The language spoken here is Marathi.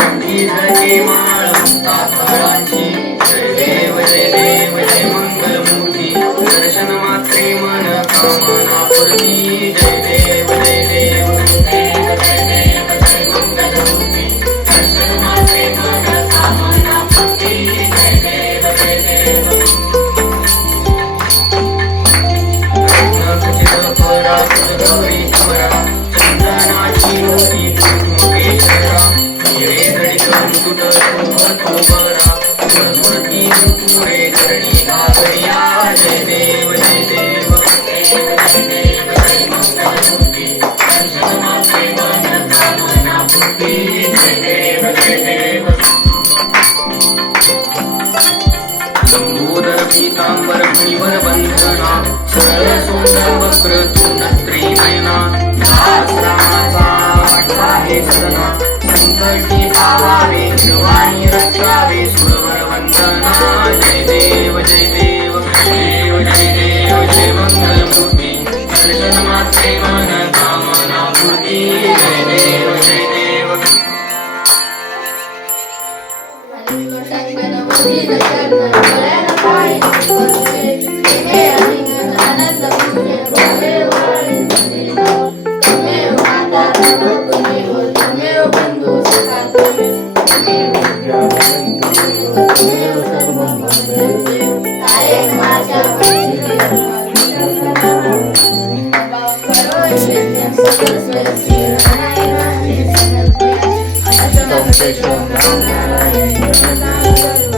झिजते माळवंता फळांची. जय देव जय देव जय मंगलमूर्ती, दर्शन मात्रे मन कामना पूर्ती. जय देव जय देव जय देव जय मंगलमूर्ती, दर्शन मात्रे मन कामना पूर्ती. जय देव जय देव. रत्नखचितपरा गौरी कुमरा, चंदनाची मोती कुंकुमेश्वरा, हिरे जडित मुकुट शोभतो बरा, सुरसुरती पुरे करणी घागरिया. जय देव जय देव जय देव जय मंगलमूर्ती, दर्शन मात्रे मन कामना पूर्ती. जय देव जय देव. लंबोदर पीतांबर मणिवर बंधना, सरळ सुंदर वक्रतुंड त्रिनयना, सहस्राचा वाटला हे सदना, संकटी धावावे शिवानी रक्षावे सुरवर वंदना. जय देव जय देव देव जय देव जय मंगलमूर्ती, दर्शन मात्रे मन कामना पूर्ती. जय देव जय देव. Don't